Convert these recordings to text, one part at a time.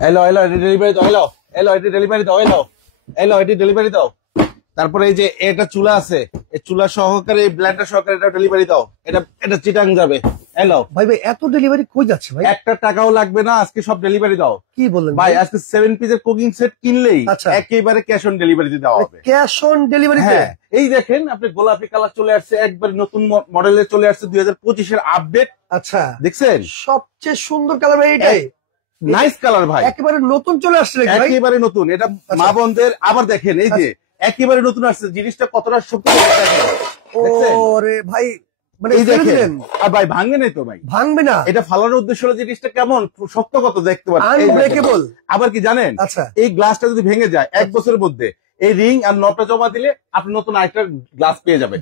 এলো এলো এটি ডেলিভারি দাও, এলো এলো এটি ডেলিভারি দাও, এলো এলো এটি ডেলিভারি দাও। তারপরে এই যে এটা চুলা আছে, এই চুলা সহকারে ব্লেন্ডার সহকারে এটা ডেলিভারি দাও। এটা এটা চিটাং যাবে। এলো ভাই ভাই এত ডেলিভারি কই যাচ্ছে ভাই? একটা টাকাও লাগবে না, আজকে সব ডেলিভারি দাও। কি বললেন ভাই? আজকে 7 পিসের কুকিং সেট কিনলেই আচ্ছা। একেবারে ক্যাশ অন ডেলিভারি দেওয়া হবে। Cash on delivery? হ্যাঁ, এই দেখেন আপনি গোলাপি কালার চলে আসছে, একবার নতুন মডেলে চলে আসছে, 2025 এর আপডেট। আচ্ছা, দেখছেন? সবচেয়ে সুন্দর কালার ভাই এটাই। নাইস কালার ভাই, একেবারে নতুন চলে আসছে নাকি ভাই? একেবারে নতুন। এটা মা বোনদের। আবার দেখেন এই যে একেবারে নতুন আসছে, জিনিসটা কতটা শক্তি। ওরে ভাই, মানে এই দেখেন। দেখেন আর ভাই ভাঙবে নাই তো? ভাই ভাঙবে না। এটা ফালানোর উদ্দেশ্য হলো জিনিসটা কেমন শক্ত কত দেখতে পারেন। আনব্রেকেবল। আবার কি জানেন, আচ্ছা, এই গ্লাসটা যদি ভেঙে যায় 1 বছরের মধ্যে, এই রিং আর নবটা জমা দিলে আপনি নতুন আরেকটা গ্লাস পেয়ে যাবেন।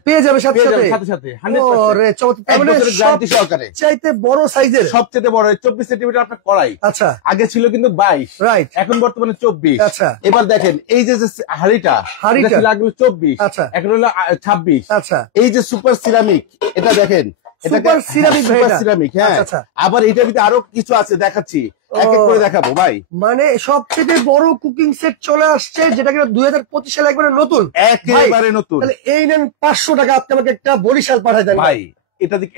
সাথে সাথে সাথে 100%। ওরে চমৎকার, মানে গ্যারান্টি সহকারে। চাইতে বড় সাইজের, সবচেয়ে বড় 24 সেন্টিমিটার আপনার কড়াই। আচ্ছা, আগে ছিল কিন্তু 22, রাইট, এখন বর্তমানে 24। আচ্ছা, এবার দেখেন এই যে হাড়িটা ছিল আগে 24, আচ্ছা, এখন হলো 26। আচ্ছা, এই যে সুপার সিরামিক, এটা দেখেন সুপার সিরামিক ভাই, সুপার সিরামিক। হ্যাঁ, আচ্ছা। আবার এটার ভিতরে আরো কিছু আছে, দেখাচ্ছি, এক এক করে দেখাবো ভাই। মানে সবচেয়ে বড় কুকিং সেট চলে আসছে, যেটা কিনা 2025 সালে একবারে নতুন, একেবারে নতুন। তাহলে এই নেন 500 টাকা, আপনি আমাকে একটা বরিশাল পাঠাই দেন ভাই।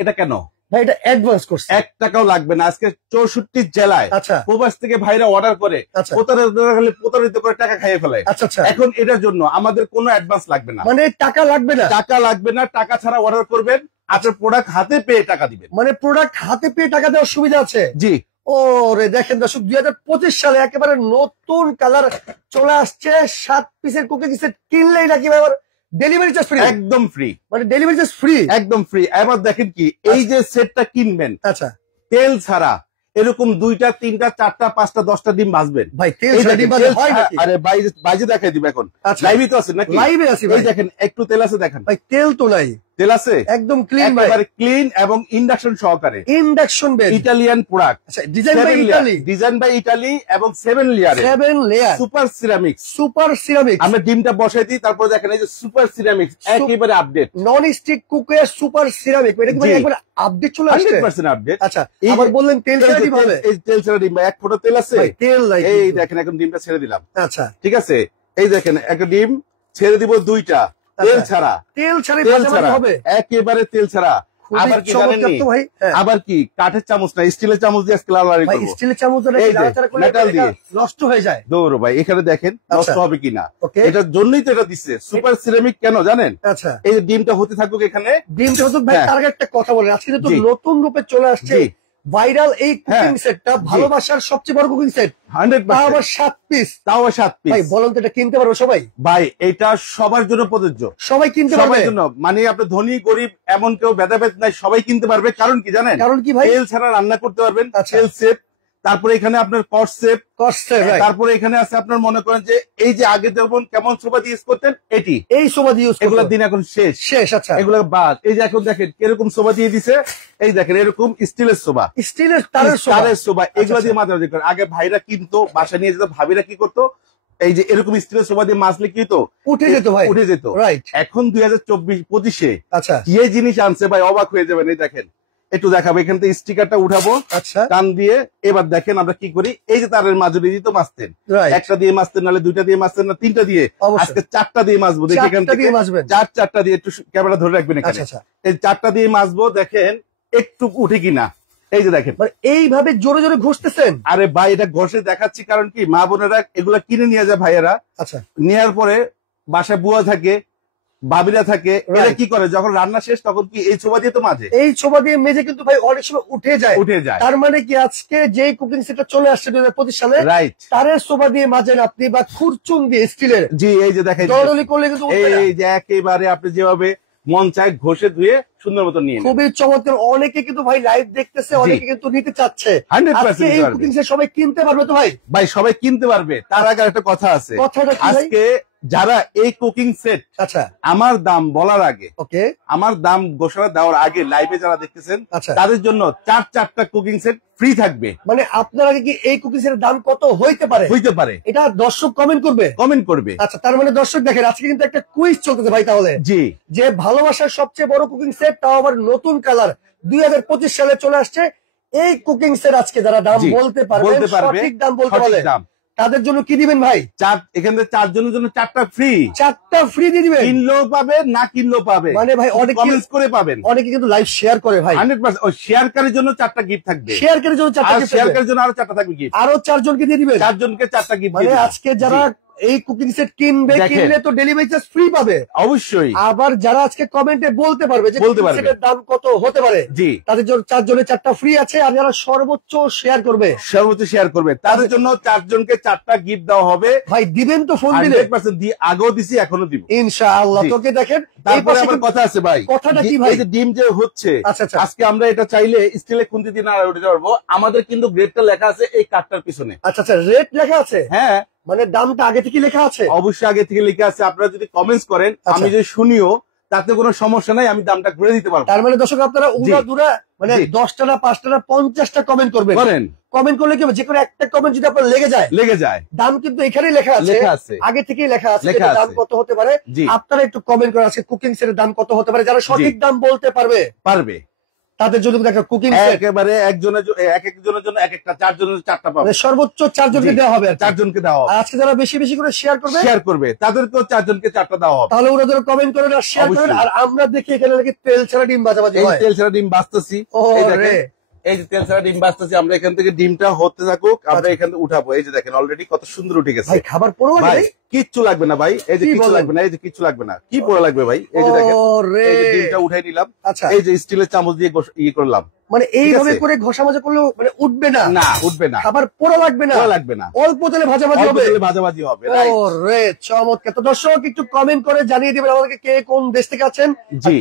এটা কেন ভাই? এটা অ্যাডভান্স করছে, 1 টাকাও লাগবে না। আজকে 64 জেলায় আচ্ছা, প্রবাস থেকে ভাইরা অর্ডার করে প্রতারিত করে টাকা খাইয়ে ফেলে। আচ্ছা আচ্ছা। এখন এটার জন্য আমাদের কোনো অ্যাডভান্স লাগবে না, মানে টাকা লাগবে না? টাকা লাগবে না। টাকা ছাড়া অর্ডার করবেন, আপনার প্রোডাক্ট হাতে পেয়ে টাকা দিবেন। মানে প্রোডাক্ট হাতে পেয়ে টাকা দেওয়ার সুবিধা আছে? জি। ওরে দেখেন দর্শক, 2025 সালে একেবারে নতুন কালার চলে আসছে। 7 পিসের কুকিং সেট কিনলেই নাকি আবার ডেলিভারি চার্জ ফ্রি? একদম ফ্রি, মানে ডেলিভারি চার্জ ফ্রি, একদম ফ্রি। এবার দেখেন কি, এই যে সেটটা কিনবেন, আচ্ছা, তেল ছাড়া এরকম 2টা 3টা 4টা 5টা 10টা ডিম ভাজবেন। ভাই তেল ছাড়া ডিম ভাজা হয় নাকি? আরে বাইজে দেখাই দিব এখন। আচ্ছা, লাইভই তো আছে নাকি? লাইভে আছি ভাই। এই দেখেন একটু তেল আছে, দেখেন ভাই তেল তো নাই, তেল আছে একদম ক্লিন ভাই, একেবারে ক্লিন এবং ইন্ডাকশন সহকারে। Induction bed, Italian product. আচ্ছা, design by Italy, design by Italy এবং 7 layer, 7 layer super ceramic. Super ceramic. আমরা ডিমটা বসাই দিই, তারপর দেখেন এই যে সুপার সিরামিক, একেবারে update. Non stick cooker super ceramic, এটা কি ভাই একবারে আপডেট চলে আসছে? 100% আপডেট। আচ্ছা, আবার বললেন তেল ছাড়া ডিম হবে? এই তেল ছাড়া ডিম, এক ফোঁটা তেল আছে, ভাই তেল নাই। এই দেখেন এখন ডিমটা ছেড়ে দিলাম। আচ্ছা, ঠিক আছে, এই দেখেন একটা ডিম ছেড়ে দিব, 2টা তেল ছাড়া। তেল ছাড়া হবে? একেবারে তেল ছাড়া। আবার কি জানেন ভাই? আবার কি কাঠের চামচ না, স্টিলের চামচ দিয়ে লালারি করব। স্টিলের চামচ মেটাল দিয়ে নষ্ট হয়ে যায়। দৌড়ো ভাই, এখানে দেখেন নষ্ট হবে কিনা। ওকে, এটার জন্যই তো এটা দিচ্ছে সুপার সিরামিক। কেন জানেন? আচ্ছা, এই যে ডিমটা হতে থাকুক এখানে, ডিমটা হতো ভাই। তার আগে একটা কথা বলেন, আজকে তো নতুন রূপে চলে আসছে ভাইরাল এই কুকিং সেটটা, ভালোবাসার সবচেয়ে বড় কুকিং সেট, 100%। আবার 7 পিস, তাও 7 পিস। ভাই বলেন তো এটা কিনতে পারবে সবাই? ভাই এটা সবার জন্য প্রযোজ্য, সবাই কিনতে পারবে? সবার জন্য, মানে আপনি ধনী গরিব এমন কেউ ভেদাভেদ নাই, সবাই কিনতে পারবে। কারণ কি জানেন? কারণ কি ভাই? তেল ছাড়া রান্না করতে পারবেন, তেল সেফ। তারপরে এখানে আপনার কস্ট সেফ। তারপরে এখানে আছে আপনার, মনে করেন যে এই যে আগে যেমন কেমন সোফা দিয়ে ইউজ করতেন, এটি এই সোফা দিয়ে ইউজ, এগুলোর দিন এখন শেষ। আচ্ছা, এগুলো বাদ। এই যে এখন দেখেন কিরকম সোফা দিয়ে দিছে, এই দেখেন এরকম স্টিলের সোফা, স্টিলের তারের সোফা, এগুলো দিয়ে মাঝামাঝি করে। আগে ভাইরা কিনতো, বাসা নিয়ে যেত, ভাবিরা কি করতো, এই যে এরকম স্টিলের সোফা দিয়ে মাজলে কি হতো, উঠে যেত ভাই, উঠে যেত। এখন 2024-25-এ আচ্ছা, কি জিনিস আনছে ভাই, অবাক হয়ে যাবেন। এই দেখেন, একটু দেখাবো, এখান থেকে স্টিকারটা উঠাবো, আচ্ছা, টান দিয়ে। এবার দেখেন আমরা কি করি, এই যে তারের মাঝুরি দিয়ে তো মাছতেন, একটা দিয়ে মাছতেন, নাহলে 2টা দিয়ে মাছতেন, না 3টা দিয়ে, আজকে 4টা দিয়ে মাছবো। দেখি এখান থেকে 4টা দিয়ে, একটু ক্যামেরা ধরে রাখবেন এখানে, এই 4টা দিয়ে মাছবো। দেখেন একটু উঠে কিনা, এই যে দেখেন এইভাবে জোরে জোরে ঘষতেছেন। আরে ভাই এটা ঘষে দেখাচ্ছি, কারণ কি মা বোনেরা এগুলা কিনে নিয়ে যায় ভাইয়েরা। আচ্ছা, নেওয়ার পরে বাসায় বুয়া থাকে, ভাবিরা থাকে, এরা কি করে, যখন রান্না শেষ তখন কি এই ছোবা দিয়ে তো মাঝে, এই ছোবা দিয়ে মেজে কিন্তু ভাই অনেক সময় উঠে যায়। তার মানে কি আজকে যে কুকিং সেটটা চলে আসছে 2025 সালে, রাইট, তারের ছোবা দিয়ে মাজেন আপনি, বা খুরচুন দিয়ে স্টিলের। জি, এই যে দেখেন দৌড়াদৌড়ি করলে কিন্তু এই যে একেবারে আপনি যেভাবে মন চায় ঘষে ধুয়ে সুন্দর মতো নিয়ে, খুবই চমৎকার। অনেকে কিন্তু ভাই লাইভ দেখতেছে, অনেকে কিন্তু নিতে চাচ্ছে। 100% এই কুকিং সেট সবাই কিনতে পারবে তো ভাই? ভাই সবাই কিনতে পারবে। তার আগে একটা কথা আছে, আজকে যারা এই কুকিং সেট, আচ্ছা, আমার দাম বলার আগে, ওকে, আমার দাম ঘোষণা দেওয়ার আগে লাইভে যারা দেখতেছেন, তাদের জন্য 4টা কুকিং সেট ফ্রি থাকবে। মানে আপনার আগে কি এই কুকিং সেটের দাম কত হইতে পারে? এটা দর্শক কমেন্ট করবে। আচ্ছা, তার মানে দর্শক দেখেন, আজকে কিন্তু একটা কুইজ চলতেছে ভাই। তাহলে জি, যে ভালোবাসার সবচেয়ে বড় কুকিং সেট, তাও আবার নতুন কালার, 2025 সালে চলে আসছে, এই কুকিং সেট আজকে যারা দাম বলতে পারবে, সঠিক দাম বলতে পারবে, তাদের জন্য কি দিবেন ভাই? এখান থেকে 4 জনের জন্য 4টা ফ্রি। 4টা ফ্রি দিয়ে দিবেন, কিনলেও পাবে না কিনলেও পাবে। মানে ভাই অনেক কমেন্টস করে পাবেন, অনেকে কিন্তু লাইভ শেয়ার করে ভাই। 100% ওই শেয়ারকারীর জন্য 4টা গিফট থাকবে, শেয়ারকারীর জন্য 4টা গিফট, শেয়ারকারীর জন্য আরো 4টা থাকবে গিফট, আরো 4 জনকে দিয়ে দিবেন, 4 জনকে 4টা গিফট। মানে আজকে যারা এই কুকিং সেট কিনবে, কিনলে তো ডেলিভারি চার্জ ফ্রি পাবে অবশ্যই। আবার যারা আজকে কমেন্টে বলতে পারবে যে কুকিং সেটের দাম কত হতে পারে, জি, তাদের জন্য 4 জনের 4টা ফ্রি আছে। আর যারা সর্বোচ্চ শেয়ার করবে তাদের জন্য 4 জনকে 4টা গিফট দেওয়া হবে। ভাই দিবেন তো ফোন দিলে? 100% দিয়ে আগেও দিছি, এখনো দিব ইনশাআল্লাহ। তোকে দেখেন তারপরে আমার কথা আছে ভাই। কথাটা কি ভাই? এই যে ডিম যে হচ্ছে, আজকে আমরা এটা চাইলে স্টিলের খুন্তি দিয়ে না উঠে পারবো। আমাদের কিন্তু রেটটা লেখা আছে এই কার্ডটার পিছনে। আচ্ছা, রেট লেখা আছে? হ্যাঁ, মানে দামটা আগে থেকে লেখা আছে? অবশ্যই আগে থেকে লেখা আছে। আপনারা যদি কমেন্টস করেন, আমি যদি শুনিও, তাতে কোনো সমস্যা নাই, আমি দামটা ঘুরে দিতে পারবো। তার মানে দর্শক আপনারা উড়াদুরা মানে 10টা না 5টা না 50টা কমেন্ট করবেন। কমেন্ট করলে কি হবে, যে কোনো একটা কমেন্ট যদি আপনার লেগে যায়, দাম কিন্তু এখানেই লেখা আছে, আগে থেকেই লেখা আছে দাম কত হতে পারে। আপনারা একটু কমেন্ট করেন আজকে কুকিং সেটের দাম কত হতে পারে। যারা সঠিক দাম বলতে পারবে তাদের জন্য একটা কুকিং সেট একেবারে একজনের জন্য এক একটা, 4 জনের 4টা পাবে, সর্বোচ্চ 4 জনকে দেওয়া হবে। 4 জনকে দেওয়া হবে। আজকে যারা বেশি বেশি করে শেয়ার করবে তাদেরকেও 4 জনকে 4টা দেওয়া হবে। তাহলে ওরা যারা কমেন্ট করেন আর শেয়ার করেন। আর আমরা দেখি এখানে নাকি তেল ছাড়া ডিম ভাজাভাজি হয়। তেল ছাড়া ডিম ভাজতেছি, এই যে তেল ছাড়া ডিম ভাজতেছি আমরা। এখান থেকে ডিমটা হতে থাকুক, আমরা এখান থেকে উঠাবো। এই যে দেখেন অলরেডি কত সুন্দর উঠে গেছে। খাবার পড়ো ভাই, কিচ্ছু লাগবে না ভাই, এই যে কিচ্ছু লাগবে না, এই যে কিচ্ছু লাগবে না। কি পড়া লাগবে ভাই? এই যে দেখেন, এই যে ডিমটা উঠাই নিলাম। আচ্ছা, এই যে স্টিলের চামচ দিয়ে করলাম। মানে এইভাবে করে ঘষা মাজা করলেও মানে উঠবে না, উঠবে না। খাবার পোড়া লাগবে না, অল্প তেলে ভাজাভাজি হবে। ওরে চমৎকার। তো দর্শক একটু কমেন্ট করে জানিয়ে দিবেন আমাদেরকে কে কোন দেশ থেকে আছেন,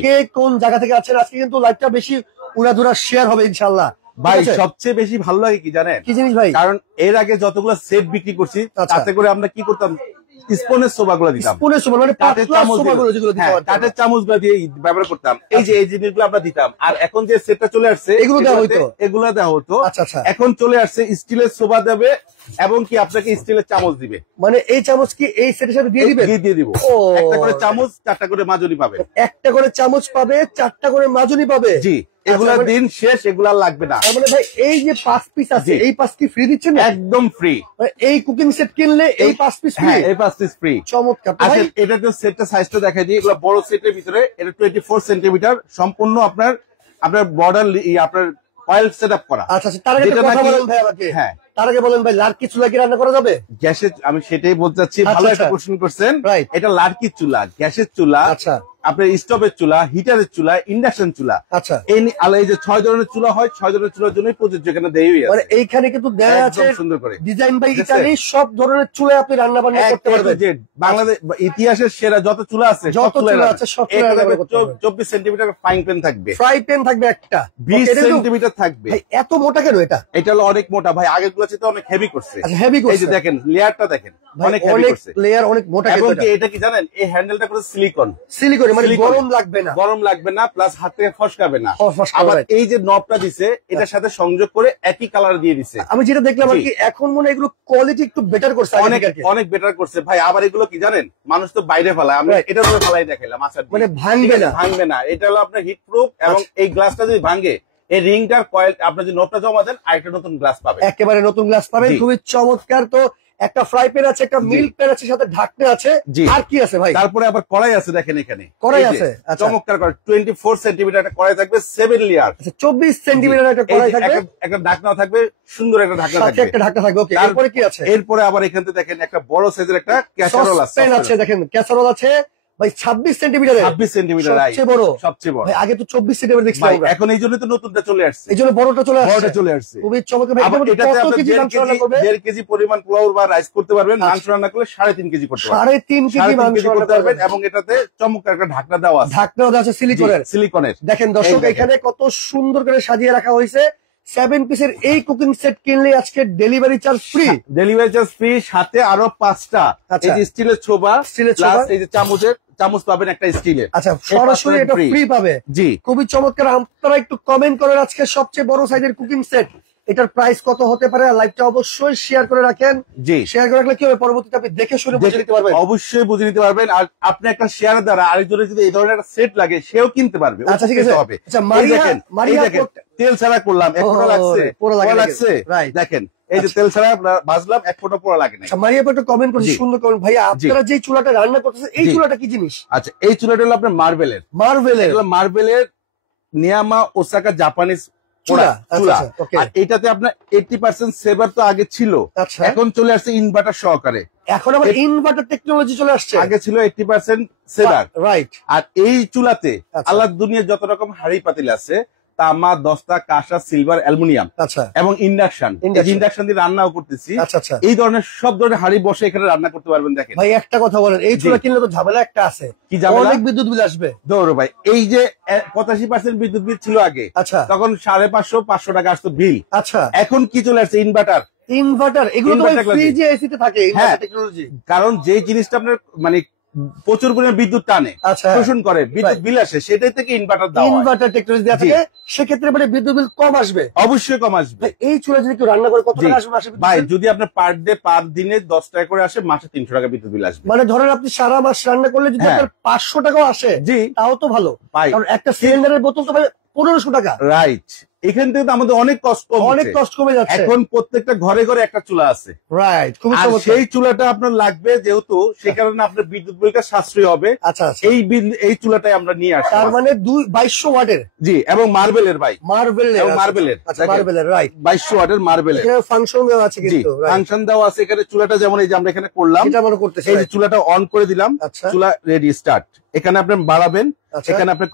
কে কোন জায়গা থেকে আছেন। আজকে কিন্তু লাইভটা বেশি উড়াধুরা শেয়ার হবে ইনশাআল্লাহ। ভাই সবচেয়ে বেশি ভালো লাগে কি জানেন? কি জিনিস ভাই? কারণ এর আগে যতগুলো সেট বিক্রি করছি, তাতে করে আমরা কি করতাম, স্পুনের সোফাগুলো দিতাম, মানে কাঠের চামচগুলো দিয়ে ব্যবহার করতাম। এই যে এই জিনিসগুলো আমরা দিতাম। আর এখন যে সেটটা চলে আসছে, এগুলো দেওয়া হতো। এখন চলে আসছে স্টিলের সোফা দেবে এবং কি আপনাকে স্টিলের চামচ দিবে। মানে এই চামচ কি এই সেটের সাথে দিয়ে দিবে? দিয়ে দিব। একটা করে চামচ, 4টা করে মাজনি পাবে। একটা করে চামচ পাবে, 4টা করে মাজনি পাবে। জি, এগুলা দিন শেষ, এগুলা লাগবে না। মানে ভাই এই যে 5 পিস আছে, এই 5 কি ফ্রি দিচ্ছেন? একদম ফ্রি। এই কুকিং সেট কিনলে এই 5 পিস ফ্রি? এই 5 পিস ফ্রি। চমৎকার। আচ্ছা, এটা তো সেটটা সাইজটা দেখাই দিই। এগুলো বড় সেটের ভিতরে, এটা 24 সেন্টিমিটার সম্পূর্ণ আপনার বর্ডার আপনার কয়েল সেটআপ করা। আচ্ছা, তার আগে কথা বলেন ভাই আমাকে। হ্যাঁ, তার আগে বলেন ভাই, লার্কি চুলা কি রান্না করা যাবে গ্যাসে? আমি সেটাই বলতে চাচ্ছি, ভালো একটা কোশ্চেন করছেন। এটা লার্কি চুলা, গ্যাসের চুলা, আচ্ছা, আপনার স্টোভের চুলা, হিটারের চুলা, ইন্ডাকশন চুলা। আচ্ছা, এই যে 6 ধরনের চুলা হয়, 6 ধরনের চুলার জন্যই প্রযোজ্য। এখানে দেওয়া আছে, মানে এইখানে কিন্তু দেওয়া আছে সুন্দর করে ডিজাইন বাই ইতালি। সব ধরনের চুলায় আপনি রান্না বান্না করতে পারবেন। বাংলাদেশ ইতিহাসের সেরা যত চুলা আছে, সব চুলা 24 সেন্টিমিটার ফ্রাইং প্যান থাকবে। একটা 20 সেন্টিমিটার থাকবে। এত মোটা কেন এটা? এটা হলো অনেক মোটা ভাই, আগের গুলো চেয়ে অনেক হেভি করছে। এই যে দেখেন লেয়ারটা দেখেন, অনেক হেভি করছে, লেয়ার অনেক মোটা। এবং কি এটা কি জানেন, এই হ্যান্ডেলটা করে সিলিকন, মানে গরম লাগবে না, প্লাস হাত থেকে ফসকাবে না। আবার এই যে নবটা দিছে, এটার সাথে সংযোগ করে একই কালার দিয়ে দিছে। আমি যেটা দেখলাম আর কি, এখন মনে হয় এগুলো কোয়ালিটি একটু বেটার করছে, অনেক বেটার করছে ভাই। আবার এগুলো কি জানেন, মানুষ তো বাইরে ফেলায়, আমি এটা করে ফেলাই দেখাইলাম। মানে ভাঙবে না। এটা হলো আপনার হিট প্রুফ, এবং এই গ্লাসটা যদি ভাঙে, এই রিংটার কয়েল আপনার যদি নবটা জমা দেন, আরেকটা নতুন গ্লাস পাবেন, একেবারে নতুন গ্লাস পাবেন। খুবই চমৎকার। তো একটা ফ্রাই প্যান আছে, একটা মিল্ক প্যান আছে, সাথে ঢাকনা আছে। আর কি আছে ভাই? তারপরে আবার কড়াই আছে, দেখেন এখানে কড়াই আছে, চমৎকার কড়াই। 24 সেন্টিমিটার একটা কড়াই থাকবে, 7 লেয়ার। 24 সেন্টিমিটার একটা কড়াই থাকবে, একটা ঢাকনাও থাকবে, সুন্দর একটা ঢাকনা থাকবে, একটা ঢাকনা থাকবে। ওকে, তারপরে কি আছে? এরপরে আবার এখান থেকে দেখেন একটা বড় সাইজের একটা ক্যাসারোল আছে। দেখেন ক্যাসারোল আছে ভাই, 26 সেন্টিমিটার। 26 সেন্টিমিটার সবচেয়ে বড়। ভাই আগে তো 24 সেন্টিমিটার দেখছিলাম আমরা। এখন এই জন্য তো নতুনটা চলে আসছে, এই জন্য বড়টা চলে আসছে। খুবই চমৎকার। এটাতে আপনি 1.5 কেজি পরিমাণ পোলাও বা রাইস করতে পারবেন। মাংস রান্না করলে 3.5 কেজি করতে পারবেন। 3.5 কেজি মাংস করতে পারবেন। এবং এটাতে চমৎকার একটা ঢাকনা দেওয়া আছে, সিলিকনের। দেখেন দর্শক, এখানে কত সুন্দর করে সাজিয়ে রাখা হয়েছে। 7 পিসের এই কুকিং সেট কিনলে আজকে ডেলিভারি চার্জ ফ্রি, সাথে আরো 5টা এই যে স্টিলের ছোবা, এই যে চামচ পাবেন একটা স্টিলের। আচ্ছা, সরাসরি এটা ফ্রি পাবে। জি, খুবই চমৎকার। আপনারা একটু কমেন্ট করেন আজকে সবচেয়ে বড় সাইজের কুকিং সেট এটার প্রাইস কত হতে পারে, লাইভটা অবশ্যই শেয়ার করে রাখেন। জি, শেয়ার করে রাখলে কি হবে, পরবর্তীতে আপনি দেখে শুনে বুঝে নিতে পারবেন। অবশ্যই বুঝে নিতে পারবেন। আর আপনি একটা শেয়ার দ্বারা আরেকজনের যদি এই ধরনের একটা সেট লাগে সেও কিনতে পারবে। আচ্ছা ঠিক আছে। আচ্ছা মারিয়া তেল ছাড়া করলাম, এক ফোঁটা লাগছে, লাগছে দেখেন, এই যে তেল ছাড়া ভাজলাম, এক ফোঁটা পোড়া লাগে না। মারিয়া একটা কমেন্ট করছে, সুন্দর কমেন্ট। ভাইয়া আপনারা যে চুলাটা রান্না করতেছেন এই চুলাটা কি জিনিস? আচ্ছা, এই চুলাটা হলো আপনার মার্বেলের নিয়ামা ওসাকা জাপানিজ চুলা। আর এটাতে আপনার 80% সেভার তো আগে ছিল, এখন চলে আসছে ইনভার্টার সহকারে। এখন আবার ইনভার্টার টেকনোলজি চলে আসছে, আগে ছিল 80% সেভার। রাইট। আর এই চুলাতে আল্লাহ দুনিয়ার যত রকম হাড়ি পাতিল আছে, তামা, দস্তা, কাঁসা, সিলভার, অ্যালুমিনিয়াম এবং ইন্ডাকশন দিয়ে রান্নাও করতেছি। এই ধরনের সব ধরনের হাড়ি বসে এখানে রান্না করতে পারবেন। দেখেন ভাই একটা কথা বলেন, এই চুলা কিনলে তো ঝামেলা একটা আছে। কি ঝামেলা? অনেক বিদ্যুৎ বিল আসবে। দৌড়ো ভাই, এই যে 85% বিদ্যুৎ বিল ছিল আগে, তখন 550 টাকা আসতো বিল। আচ্ছা, এখন কি চলে আসছে? ইনভার্টার। এগুলো তো ফ্রিজে এসিতে থাকে টেকনোলজি। কারণ যে জিনিসটা আপনার মানে প্রচুর পরিমাণে বিদ্যুৎ টানে, শোষণ করে, বিদ্যুৎ বিল আসে, সেটাই থেকে ইনভার্টার টেকনোলজি দেওয়া থাকে। সেক্ষেত্রে মানে বিদ্যুৎ বিল কম আসবে, অবশ্যই কম আসবে। এই চুলা যদি কেউ রান্না করে কত টাকা আসবে ভাই? যদি আপনার পার ডে পার দিনে 10 টাকা করে আসে, মাসে 300 টাকা বিদ্যুৎ বিল আসবে। মানে ধরেন আপনি সারা মাস রান্না করলে যদি আপনার 500 টাকাও আসে, জি তাও তো ভালো। কারণ একটা সিলিন্ডারের বোতল তো ভাই 1500 টাকা। রাইট। এখান থেকে তো আমাদের অনেক কষ্ট কমে যাচ্ছে। এখন প্রত্যেকটা ঘরে ঘরে একটা চুলা আছে। রাইট। সেই চুলাটা আপনার লাগবে যেহেতু, সে কারণে আপনার বিদ্যুৎ বিলটা সাশ্রয়ী হবে। আচ্ছা, এই চুলাটাই আমরা নিয়ে আসি। তার মানে 2200 ওয়াটের। জি, এবং মার্বেলের ভাই, মার্বেলের রাইট, 2200 ওয়াটের মার্বেলের। ফাংশন দেওয়া আছে, কিন্তু ফাংশন দেওয়া আছে এখানে। চুলাটা যেমন এই যে আমরা এখানে করলাম, এটা আমরা করতেছি। এই যে চুলাটা অন করে দিলাম, চুলা রেডি, স্টার্ট। এখানে আপনি বাড়াবেন, এখানে আপনি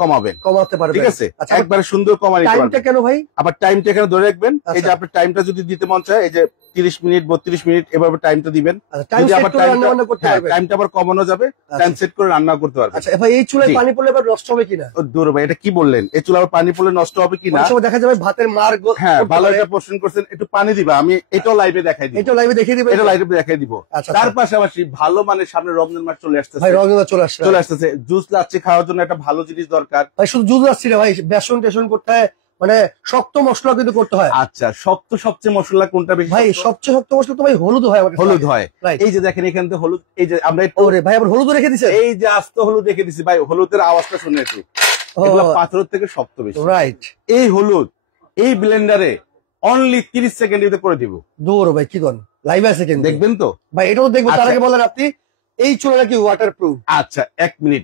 কমাতে পারবেন, ঠিক আছে? একবারে সুন্দর কমাই নিতে পারবেন। টাইমটা কেন ভাই? আবার টাইমটা এখানে ধরে রাখবেন। এই যে আপনার টাইমটা যদি দিতে মন চায়, এই যে 30 মিনিট 32 মিনিট এভাবে টাইমটা দিবেন। যদি আবার টাইমটা আবার কমানো যাবে, টাইম সেট করে রান্না করতে পারবেন। আচ্ছা ভাই, এই চুলায় পানি পড়লে আবার নষ্ট হবে কিনা? দূর ভাই, এটা কি বললেন? এই চুলায় পানি পড়লে নষ্ট হবে কিনা? দেখা যাবে ভাতের মার। হ্যাঁ, ভালো একটা প্রশ্ন করছেন। একটু পানি দিবা, আমি এটাও লাইভে দেখাই দিব। এটা লাইভে দেখিয়ে দিবেন? এটা লাইভে দেখাই দিব। তার পাশাপাশি ভালো মানে সামনে রমজান মাস চলে আসতেছে ভাই, রমজান চলে আসতেছে। জুস লাচ্ছি খাওয়ার জন্য একটা ভালো জিনিস দরকার ভাই। শুধু জুস লাচ্ছি না ভাই, বেসন টেসন করতে হয়, মানে শক্ত মশলা কিন্তু করতে হয়। আচ্ছা, সবচেয়ে মশলা কোনটা বেশি ভাই? সবচেয়ে শক্ত মশলা তো ভাই হলুদ হয়। হলুদ হয়, এই যে দেখেন এখানে তো হলুদ। এই যে আমরা ভাই আবার হলুদ রেখে দিছে, এই যে আস্ত হলুদ রেখে দিছি ভাই। হলুদের আওয়াজটা শুনে একটু, এগুলো পাথরের থেকে শক্ত বেশি। রাইট। এই হলুদ এই ব্লেন্ডারে অনলি 30 সেকেন্ডে করে দিব। দৌড় ভাই, কি করেন? লাইভ আছে কিন্তু, দেখবেন তো ভাই? এটাও দেখবো। তার আগে বলেন আপনি, এই চুলাটা কি ওয়াটারপ্রুফ? আচ্ছা, 1 মিনিট।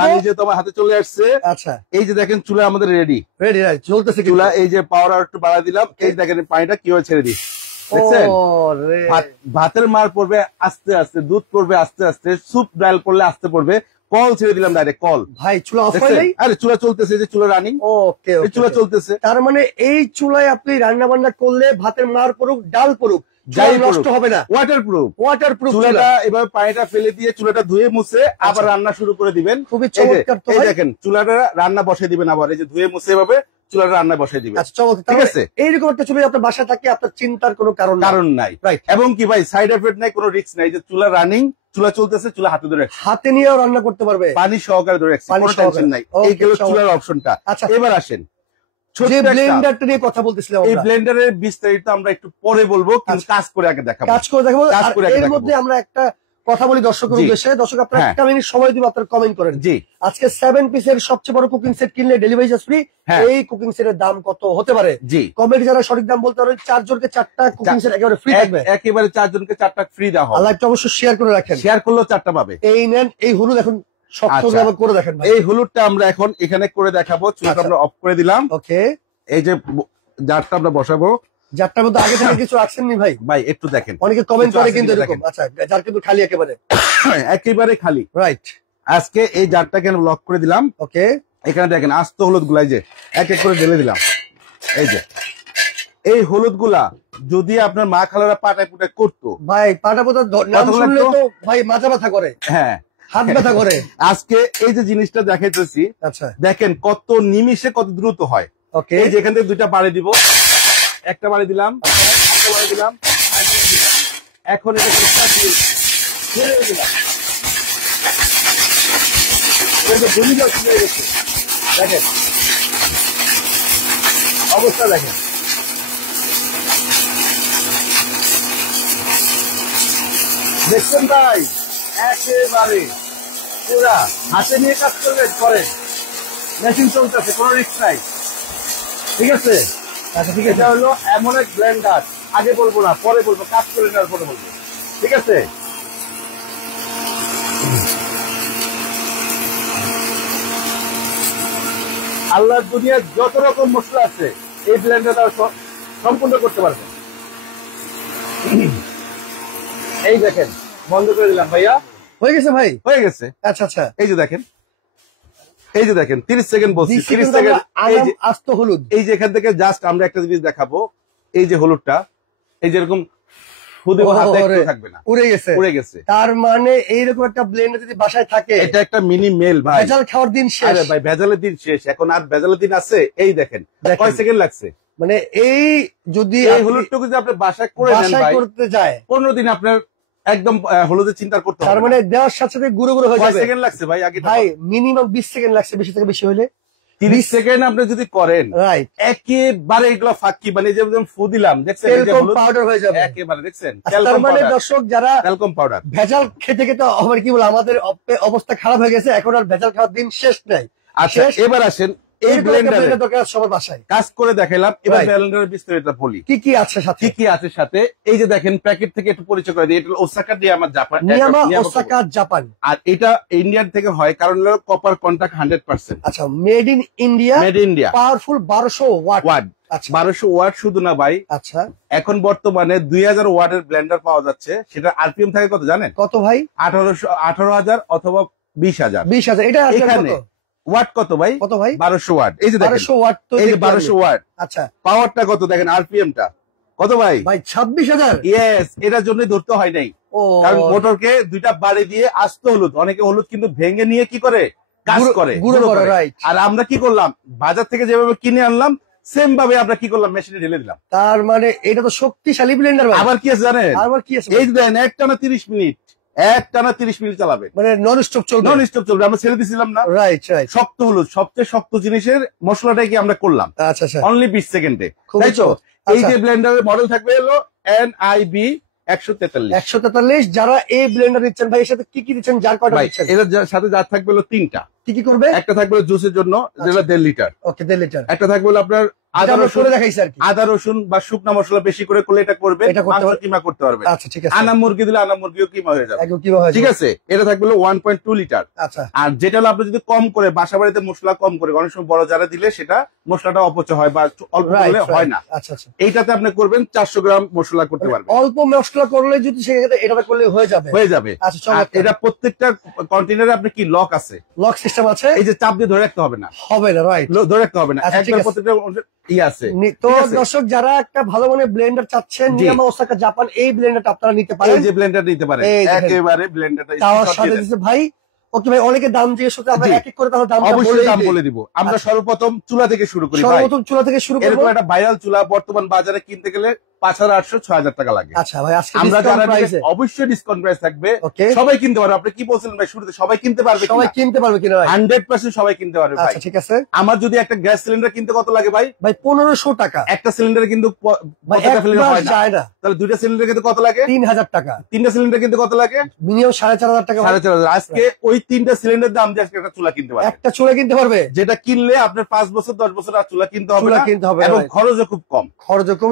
পানি যে তোমার হাতে চলে আসছে। আচ্ছা, এই যে দেখেন চুলা আমাদের রেডি, রাইট, চলতেছে চুলা। এই যে পাওয়ার আর একটু বাড়া দিলাম, এই দেখেন পানিটা কিভাবে ছেড়ে দিই, দেখছেন? ভাতের মার পড়বে আস্তে আস্তে, দুধ পড়বে আস্তে আস্তে, স্যুপ ডাল করলে আস্তে পড়বে। কল ছেড়ে দিলাম ডাইরেক্ট, কল। ভাই চুলা অফ হয় নাই? আরে চুলা চলতেছে, যে চুলা রানিং। ওকে, চুলা চলতেছে। তার মানে এই চুলায় আপনি রান্না বান্না করলে ভাতের মার পড়ুক, ডাল পড়ুক, নষ্ট হবে না। ওয়াটারপ্রুফ চুলাটা। এভাবে পানিটা ফেলে দিয়ে চুলাটা ধুয়ে মুছে আবার রান্না শুরু করে দিবেন। খুবই চমৎকার। এই দেখেন চুলাটা রান্না বসিয়ে দিবেন, আবার এই যে ধুয়ে মুছে এভাবে চুলাটা রান্না বসিয়ে দিবেন। আচ্ছা, চমৎকার। ঠিক আছে, এইরকম একটা চুলা আপনার বাসায় থাকে, আপনার চিন্তার কোনো কারণ নাই। রাইট। এবং কি ভাই, সাইড এফেক্ট নাই, কোনো রিস্ক নাই। যে চুলা রানিং, চুলা চলতেছে, চুলা হাতে ধরে হাতে নিয়েও রান্না করতে পারবে, পানি সহকারে ধরে রাখছে, কোনো টেনশন নাই। এই গেল চুলার অপশনটা। আচ্ছা, এবার আসেন যে ব্লেন্ডারটা নিয়ে কথা বলতেছিলাম। এই ব্লেন্ডারের বিস্তারিত আমরা একটু পরে বলবো, কিন্তু কাজ করে আগে দেখাবো। এর মধ্যে আমরা একটা কথা বলি দর্শকের উদ্দেশ্যে। দর্শক, আপনারা একটা মিনিট সময় দিব, আপনারা কমেন্ট করেন। জি, আজকে 7 পিসের সবচেয়ে বড় কুকিং সেট কিনলে ডেলিভারি চার্জ ফ্রি। এই কুকিং সেটের দাম কত হতে পারে? জি, কমেন্ট যারা সঠিক দাম বলতে পারবেন, 4 জনকে 4টা কুকিং সেট একেবারে ফ্রি থাকবে। একেবারে 4 জনকে 4টা ফ্রি দেওয়া হবে। লাইভটা অবশ্যই শেয়ার করে রাখেন, শেয়ার করলেও 4টা পাবে। এই নেন, এই হলুদ এখন শক্ত করে দেখেন। এই হলুদটা আমরা এখন এখানে করে দেখাবো। চুলাটা আমরা অফ করে দিলাম। ওকে, এই যে জারটা আমরা বসাবো, জারটার মধ্যে আগে থেকে কিছু রাখছেন নি ভাই? ভাই একটু দেখেন, অনেকে কমেন্ট করে কিন্তু এরকম। আচ্ছা, জার কিন্তু খালি, একেবারে খালি। রাইট। আজকে এই জারটাকে লক করে দিলাম। ওকে, এখানে দেখেন আস্ত হলুদ গুলা যে এক এক করে ঢেলে দিলাম। এই যে এই হলুদ গুলা যদি আপনার মা খালারা পাটায় পুটায় করতো ভাই, পাটা পোতা নাম শুনলে তো ভাই মাথা ব্যথা করে। হ্যাঁ, হাত ব্যথা করে। আজকে এই যে জিনিসটা দেখাইতেছি, আচ্ছা দেখেন কত নিমিষে কত দ্রুত হয়। ওকে, এই যে এখান থেকে 2টা বাড়ি দিব, একটা বাড়ি দিলাম, একটা বাড়ি দিলাম, এখন এটা দেখেন অবস্থা, দেখেন দেখছেন ভাই, একেবারে পুরা হাতে নিয়ে কাজ করবেন করেন, মেশিন চলতেছে, কোনো রিস্ক নাই। ঠিক আছে, আচ্ছা ঠিক আছে। এটা হলো এমন এক ব্লেন্ডার, আগে বলবো না, পরে বলবো, কাজ করে নেওয়ার পরে বলবো। ঠিক আছে, আল্লাহর দুনিয়ার যত রকম মশলা আছে এই ব্লেন্ডারটা সম্পূর্ণ করতে পারবেন। এই দেখেন, বন্ধ করে দিলাম ভাইয়া, হয়ে গেছে ভাই, হয়ে গেছে। আচ্ছা আচ্ছা, এই যে দেখেন, এই যে দেখেন 30 সেকেন্ড বলছি, 30 সেকেন্ড। আস্ত হলুদ, এই যে এখান থেকে জাস্ট আমরা একটা জিনিস দেখাবো, এই যে হলুদটা, এই যেরকম থাকবে না, উড়ে গেছে, উড়ে গেছে। তার মানে এইরকম একটা ব্লেন্ডার যদি বাসায় থাকে, এটা একটা মিনি মেল ভাই, ভেজাল খাওয়ার দিন শেষ ভাই, ভেজালের দিন শেষ। এখন আর ভেজালের দিন আছে? এই দেখেন কয় সেকেন্ড লাগছে। মানে এই যদি এই হলুদটুকু যদি আপনি বাসায় করে নেন ভাই, করতে যায় 15 দিন আপনার একদম হলুদের চিন্তা করতে হবে। তার মানে দেওয়ার সাথে সাথে গুঁড়ো গুঁড়ো হয়ে যাবে। কয় সেকেন্ড লাগছে ভাই? আগে ভাই মিনিমাম 20 সেকেন্ড লাগছে, বেশি থেকে বেশি হলে 30 সেকেন্ড আপনি যদি করেন, রাইট, একেবারে এগুলো ফাঁকি, মানে যেমন ফু দিলাম, দেখছেন পাউডার হয়ে যাবে একেবারে, দেখছেন। তার মানে দর্শক যারা ট্যালকম পাউডার ভেজাল খেতে খেতে আমার কি বল, আমাদের অবস্থা খারাপ হয়ে গেছে, এখন আর ভেজাল খাওয়ার দিন শেষ নাই। আচ্ছা, এবার আসেন এই ব্লেন্ডারে দরকার সবার বাসায়, কাজ করে দেখাইলাম। এবার ব্লেন্ডারের বিস্তারিত বলি, কি কি আছে সাথে, কি কি আছে সাথে। এই যে দেখেন, প্যাকেট থেকে একটু পরিচয় করে দিই, এটা ওসাকা নিয়ামা জাপান, ওসাকা জাপান। আর এটা ইন্ডিয়ান থেকে হয়, কারণ হলো কপার কন্টাক্ট 100%। আচ্ছা, made in India, made India, powerful 1200 watt. আচ্ছা, 1200 ওয়াট শুধু না ভাই, আচ্ছা এখন বর্তমানে 2000 ওয়াটের ব্লেন্ডার পাওয়া যাচ্ছে। সেটা আরপিএম থাকে কত জানেন? কত ভাই? 18,000 অথবা 20,000। 20,000 এটা এখানে ওয়াট কত ভাই? কত ভাই? 1200 ওয়াট। এই যে দেখেন 1200 ওয়াট, তো এই যে 1200 ওয়াট। আচ্ছা, পাওয়ারটা কত দেখেন, আরপিএমটা কত ভাই? ভাই 26,000। ইয়েস, এটার জন্য ধরতে হয় নাই, কারণ মোটরকে দুইটা বাড়ি দিয়ে আস্ত হলুদ, অনেকে হলুদ কিন্তু ভেঙে নিয়ে কি করে কাজ করে, গুঁড়ো করে, রাইট। আর আমরা কি করলাম, বাজার থেকে যেভাবে কিনে আনলাম সেম ভাবে আমরা কি করলাম, মেশিনে ঢেলে দিলাম। তার মানে এটা তো শক্তিশালী ব্লেন্ডার ভাই। আবার কি আছে জানেন? আবার কি আছে? এই দেন, একটানা 30 মিনিট, একটানা 30 মিনিট চালাবে, মানে নন স্টপ চলবে, নন স্টপ চলবে। আমরা ছেড়ে দিছিলাম না, রাইট রাইট। শক্ত হলুদ, সবচেয়ে শক্ত জিনিসের মশলাটাই কি আমরা করলাম, আচ্ছা আচ্ছা, অনলি 20 সেকেন্ডে, তাই তো? এই যে ব্লেন্ডারের মডেল থাকবে হলো NIB 143। যারা এই ব্লেন্ডার দিচ্ছেন ভাই, এর সাথে কি কি দিচ্ছেন, যার কয়টা দিচ্ছেন? এর সাথে যার থাকবে হলো 3টা। কি কি করবে? একটা থাকবে জুসের জন্য, যেটা 1.5 লিটার। ওকে, 1.5 লিটার। একটা থাকবে হলো আপনার আদা রসুন বা শুকনা মশলা বেশি করে করলে এটা করবে, কিমা করতে পারবে। আচ্ছা ঠিক আছে। আনাম মুরগি দিলে আনাম মুরগিও কিমা হয়ে যাবে, ঠিক আছে। এটা থাকবে হলো 1.2 লিটার। আচ্ছা, আর যেটা হলো আপনি যদি কম করে, বাসা বাড়িতে মশলা কম করে, অনেক সময় বড় যারা দিলে সেটা মশলাটা অপচয় হয় বা অল্প করলে হয় না। আচ্ছা আচ্ছা, এইটাতে আপনি করবেন 400 গ্রাম মশলা করতে পারবেন। অল্প মশলা করলে যদি সেক্ষেত্রে এটা করলে হয়ে যাবে, হয়ে যাবে। আচ্ছা, এটা প্রত্যেকটা কন্টেনারে আপনি কি লক আছে, লক সিস্টেম আছে, এই যে চাপ দিয়ে ধরে রাখতে হবে না, রাইট, ধরে রাখতে হবে না, একবার প্রত্যেকটা আছে। তো দর্শক যারা একটা ভালো মানের ব্লেন্ডার চাচ্ছেন, নিয়ামা ওসাকা জাপান, এই ব্লেন্ডারটা আপনারা নিতে পারেন, এই যে ব্লেন্ডার নিতে পারেন, একেবারে ব্লেন্ডারটা তার সাথে দিতে ভাই। ওকে ভাই, অনেকে দাম জিজ্ঞেস করতে, আমরা এক এক করে তাহলে দাম বলে দিব। আমরা সর্বপ্রথম চুলা থেকে শুরু করি, সর্বপ্রথম চুলা থেকে শুরু করব। এরকম একটা ভাইরাল চুলা বর্তমান বাজারে কিনতে গেলে 5,800-6,000 টাকা লাগে। আচ্ছা ভাই, আজকে আমরা যারা অবশ্যই ডিসকাউন্ট প্রাইস থাকবে, সবাই কিনতে পারবে। আপনি কি বলছিলেন ভাই শুরুতে, সবাই কিনতে পারবে? সবাই কিনতে পারবে কিনা? 100% সবাই কিনতে পারবে ভাই। আচ্ছা ঠিক আছে। আমার যদি একটা গ্যাস সিলিন্ডার কিনতে কত লাগে ভাই? ভাই 1500 টাকা। একটা সিলিন্ডার কিন্তু যায় না, তাহলে দুইটা সিলিন্ডার কিন্তু কত লাগে? 3000 টাকা। তিনটা সিলিন্ডার কিন্তু কত লাগে? মিনিমাম 4,500 টাকা। 4,500। আজকে ওই তিনটা সিলিন্ডার দাম দিয়ে আজকে একটা চুলা কিনতে পারবে, একটা চুলা কিনতে পারবে, যেটা কিনলে আপনার 5 বছর 10 বছর আর চুলা কিনতে হবে না, এবং খরচও খুব কম।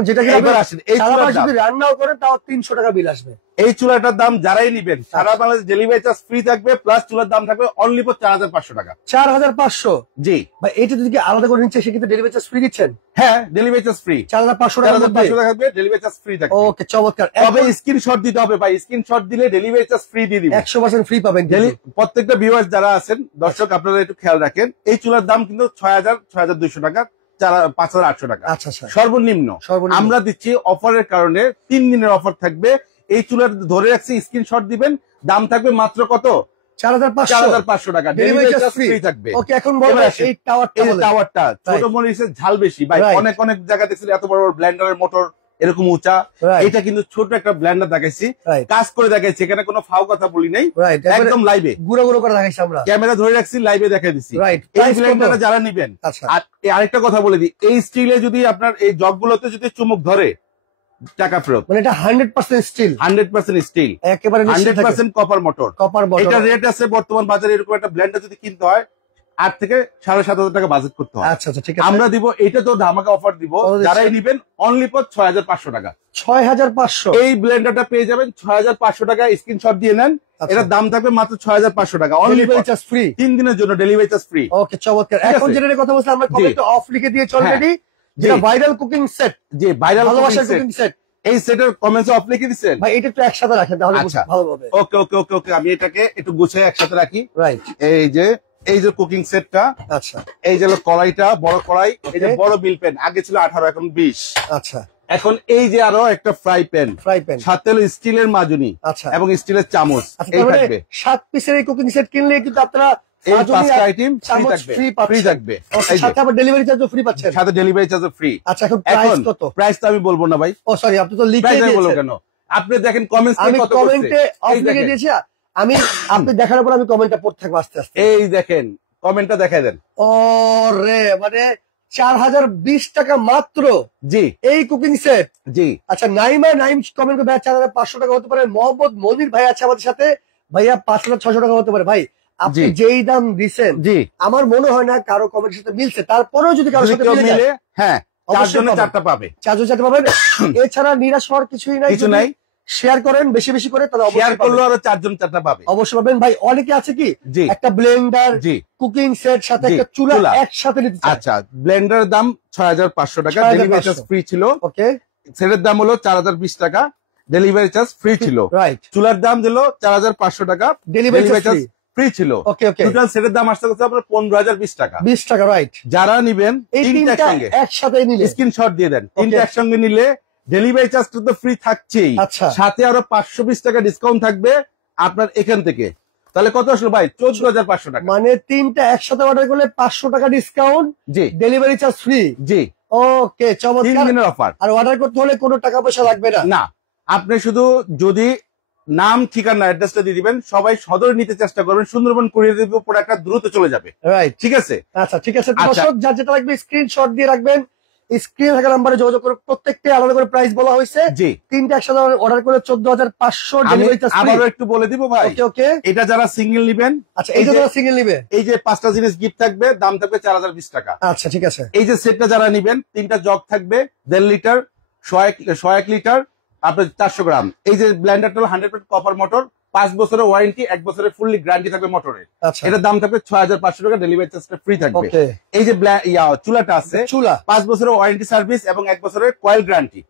যেটা এবার আসেন, এই যদি রান্নাও করে তাও 300 টাকা বিল আসবে। এই চুলাটার দাম যারাই নিবেন, সারা বাংলাদেশ ডেলিভারি চার্জ ফ্রি থাকবে, প্লাস চুলার দাম থাকবে অনলি 4,500 টাকা। 4,500? জি ভাই, এটা যদি আলাদা করে নিচ্ছে সেক্ষেত্রে ডেলিভারি চার্জ ফ্রি দিচ্ছেন? হ্যাঁ, ডেলিভারি চার্জ ফ্রি। 4,500 থাকবে, ডেলিভারি চার্জ ফ্রি থাকবে। ওকে, চমৎকার। তবে স্ক্রিনশট দিতে হবে ভাই, স্ক্রিনশট দিলে ডেলিভারি চার্জ ফ্রি দিয়ে দিবে, 100% ফ্রি পাবেন। প্রত্যেকটা ভিউয়ার্স যারা আছেন, দর্শক আপনারা একটু খেয়াল রাখেন, এই চুলার দাম কিন্তু 6,200 টাকা, 5,800 টাকা সর্বনিম্ন। আমরা দিচ্ছি অফারের কারণে 3 দিনের অফার থাকবে। এই চুলার ধরে রাখছি, স্ক্রিনশট দিবেন, দাম থাকবে মাত্র কত? 4,500 টাকা, ডেলিভারি চার্জ ফ্রি থাকবে। ওকে, এখন বলবেন এই টাওয়ারটা ছোট মরিচের ঝাল বেশি ভাই, অনেক অনেক জায়গা দেখছেন এত বড় বড় ব্লেন্ডারের মোটর এরকম উঁচা, এটা কিন্তু ছোট একটা ব্লেন্ডার দেখাইছি, কাজ করে দেখাইছি, এখানে কোনো ফাও কথা বলি নাই, একদম লাইভে গুঁড়ো গুঁড়ো করে দেখাইছি, আমরা ক্যামেরা ধরে রাখছি, লাইভে দেখাই দিচ্ছি। এই ব্লেন্ডারটা যারা নিবেন, আর আরেকটা কথা বলে দিই, এই স্টিলে যদি আপনার এই জগগুলোতে যদি চুমুক ধরে, টাকা ফেরত। মানে এটা 100% স্টিল, 100% স্টিল, একেবারে 100% কপার মোটর। এটা রেট আছে বর্তমান বাজারে এরকম একটা ব্লেন্ডার যদি কিনতে হয় 8 থেকে 7,500 টাকা বাজেট করতে হয়। আচ্ছা আচ্ছা, ঠিক আছে। আমরা দিব এটা তো ধামাকা অফার দিব, যারাই নেবেন অনলি ফর 6,500 টাকা। 6,500 এই ব্লেন্ডারটা পেয়ে যাবেন 6,500 টাকা। স্ক্রিনশট দিয়ে নেন, এটার দাম থাকবে মাত্র 6,500 টাকা। ডেলিভারি চার্জ ফ্রি, 3 দিনের জন্য ডেলিভারি চার্জ ফ্রি। ওকে, চমৎকার। এখন যেটা কথা বলছিলাম আমরা কমেন্টে অফ লিখে দিয়ে অলরেডি, যেটা ভাইরাল কুকিং সেট, জি ভাইরাল ভালোবাসার কুকিং সেট, এই সেটের কমেন্টে অফ লিখে দিবেন ভাই। এটা একটু একসাথে রাখেন তাহলে ভালো হবে। ওকে ওকে ওকে ওকে, আমি এটাকে একটু গুছিয়ে একসাথে রাখি। রাইট, এই যে কুকিং সেটটা, আচ্ছা, এই যে কড়াইটা, বড় কড়াই, এই যে বড় বিল প্যান, আগে ছিল 18 এখন 20। আচ্ছা, এখন এই যে আরো একটা ফ্রাই প্যান, সাথে হলো স্টিলের মাজুনি, আচ্ছা, এবং স্টিলের চামচ। এই থাকবে 7 পিসের এই কুকিং সেট কিনলে কিন্তু আপনারা এই 5টা আইটেম ফ্রি থাকবে। সাথে আবার ডেলিভারি চার্জও ফ্রি পাচ্ছেন। সাথে ডেলিভারি চার্জও ফ্রি। আচ্ছা, এখন প্রাইস কত? প্রাইস তো আমি বলবো না ভাই। ও সরি, আপনি তো লিখে দিয়েছেন। বলবো কেন? আপনি দেখেন কমেন্টস আমি কমেন্টে অফ লিখে দিয়েছি। আমি আপনি দেখার পর আমি কমেন্টটা পড়তে থাকবো আস্তে আস্তে। এই দেখেন কমেন্টটা দেখাই দেন। ওরে মানে 4,020 টাকা মাত্র। জি, এই কুকিং সেট। জি, আচ্ছা, নাইম কমেন্ট করে 4,500 টাকা হতে পারে। মোহাম্মদ মনির ভাই আছে আমাদের সাথে, ভাইয়া 5,600 টাকা হতে পারে। ভাই আপনি যেই দাম দিচ্ছেন, জি, আমার মনে হয় না কারো কমেন্টের সাথে মিলছে। তারপরেও যদি কারোর সাথে মিলে, হ্যাঁ, 4 জনে 4টা পাবে, 4 জন 4টা পাবেন। এছাড়া নিরাশ হওয়ার কিছুই নাই, কিছু নাই। শেয়ার করেন বেশি বেশি করে, তাহলে শেয়ার করলে আরো 4 জন 4টা পাবে, অবশ্যই পাবেন। ভাই অনেকে আছে কি একটা ব্লেন্ডার, কুকিং সেট সাথে একটা চুলা একসাথে নিতে চায়। আচ্ছা, ব্লেন্ডারের দাম 6,500 টাকা, ডেলিভারি চার্জ ফ্রি ছিল। ওকে, সেটের দাম হলো 4,020 টাকা, ডেলিভারি চার্জ ফ্রি ছিল। রাইট, চুলার দাম দিল 4,500 টাকা, ডেলিভারি চার্জ ফ্রি ছিল। ওকে ওকে, টোটাল সেটের দাম আসছে আপনার 15,020 টাকা। 20 টাকা, রাইট। যারা নিবেন তিনটা একসাথে নিলে স্ক্রিনশট দিয়ে দেন। তিনটা একসঙ্গে নিলে ডেলিভারি চার্জ তো ফ্রি থাকছেই, সাথে আরো 520 টাকা ডিসকাউন্ট থাকবে আপনার এখান থেকে। তাহলে কত আসলো ভাই? 14,500 টাকা। মানে তিনটা একসাথে অর্ডার করলে 500 টাকা ডিসকাউন্ট, জি, ডেলিভারি চার্জ ফ্রি, জি। ওকে, চমৎকার, 3 দিনের অফার। আর অর্ডার করতে হলে কোনো টাকা পয়সা লাগবে না। না, আপনি শুধু যদি নাম, ঠিকানা, অ্যাড্রেসটা দিয়ে দিবেন, সবাই সদরে নিতে চেষ্টা করবেন। সুন্দরবন কুরিয়ার দিব, প্রোডাক্টটা দ্রুত চলে যাবে। রাইট, ঠিক আছে। আচ্ছা, ঠিক আছে দর্শক, যার যেটা লাগবে স্ক্রিনশট দিয়ে রাখবেন। স্ক্রিনে থাকা নাম্বারে যোগাযোগ করে, প্রত্যেকটা আলাদা করে প্রাইস বলা হয়েছে। জি, তিনটা একসাথে অর্ডার করে 14,500 ডেলিভারি চার্জ। আবারও একটু বলে দিব ভাই। ওকে ওকে, এটা যারা সিঙ্গেল নেবেন, আচ্ছা, এটা যারা সিঙ্গেল নেবে, এই যে 5টা জিনিস গিফট থাকবে, দাম থাকবে 4,020 টাকা। আচ্ছা, ঠিক আছে। এই যে সেটটা যারা নেবেন, 3টা জগ থাকবে, 1.5 লিটার, 100 লিটার, আপনার 400 গ্রাম। এই যে ব্লেন্ডারটা হলো 100% কপার মোটর, 5 বছরের ওয়ারেন্টি, 1 বছরের ফুললি গ্যারান্টি থাকবে মোটরের। এটার দাম থাকবে 6,500 টাকা, ডেলিভারি চার্জটা ফ্রি থাকবে। এই যে চুলাটা আছে, চুলা 5 বছরের ওয়ারেন্টি সার্ভিস এবং 1 বছরের কয়েল গ্যারান্টি,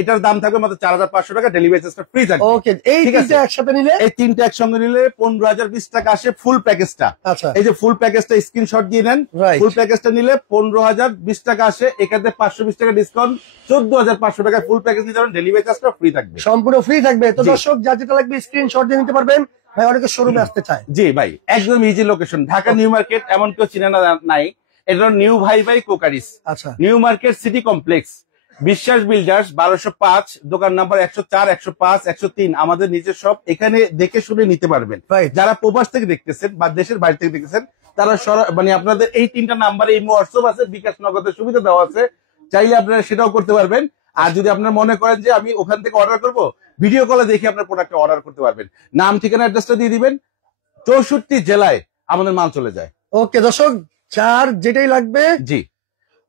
এটার দাম থাকবে মাত্র 4,500 টাকা, ডেলিভারি চার্জটা ফ্রি থাকবে। ওকে, এই তিনটা একসাথে নিলে, এই তিনটা একসঙ্গে নিলে 15,020 টাকা আসে ফুল প্যাকেজটা। আচ্ছা, এই যে ফুল প্যাকেজটা স্ক্রিনশট দিয়ে নেন। ফুল প্যাকেজটা নিলে 15,020 টাকা আসে, এখানে 520 টাকা ডিসকাউন্ট, 14,500 টাকা ফুল প্যাকেজ নিতে পারেন, ডেলিভারি চার্জটা ফ্রি থাকবে, সম্পূর্ণ ফ্রি থাকবে। তো দর্শক, যার যেটা লাগবে স্ক্রিনশট দিয়ে নিতে পারবেন। ভাই অনেকে শোরুমে আসতে চায়। জি ভাই, একদম easy location, Dhaka new market, এমন কেউ চিনে না নাই। এটা নিউ ভাই কোকারিস। আচ্ছা, নিউ মার্কেট সিটি কমপ্লেক্স, বিশ্বাস বিল্ডার্স, 1205, দোকান নাম্বার 104, 105, 103, আমাদের নিজের সব। এখানে দেখে শুনে নিতে পারবেন। যারা প্রবাস থেকে দেখতেছেন বা দেশের বাইরে থেকে দেখতেছেন, তারা মানে আপনাদের এই 3টা নাম্বারে এই হোয়াটসঅ্যাপ আছে, বিকাশ নগদের সুবিধা দেওয়া আছে, চাইলে আপনারা সেটাও করতে পারবেন। আর যদি আপনারা মনে করেন যে আমি ওখান থেকে অর্ডার করব, ভিডিও কলে দেখে আপনার প্রোডাক্ট অর্ডার করতে পারবেন। নাম, ঠিকানা, অ্যাড্রেসটা দিয়ে দিবেন, 64 জেলায় আমাদের মাল চলে যায়। ওকে দর্শক, যার যেটাই লাগবে, জি,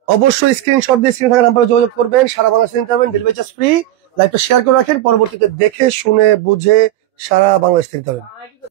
অবশ্যই স্ক্রিনশট দিয়ে স্ক্রিনে থাকা নাম্বারে যোগাযোগ করবেন। সারা বাংলাদেশে নিতে পারবেন, ডেলিভারি চার্জ ফ্রি। লাইভটা শেয়ার করে রাখেন, পরবর্তীতে দেখে শুনে বুঝে সারা বাংলাদেশ নিতে পারবেন।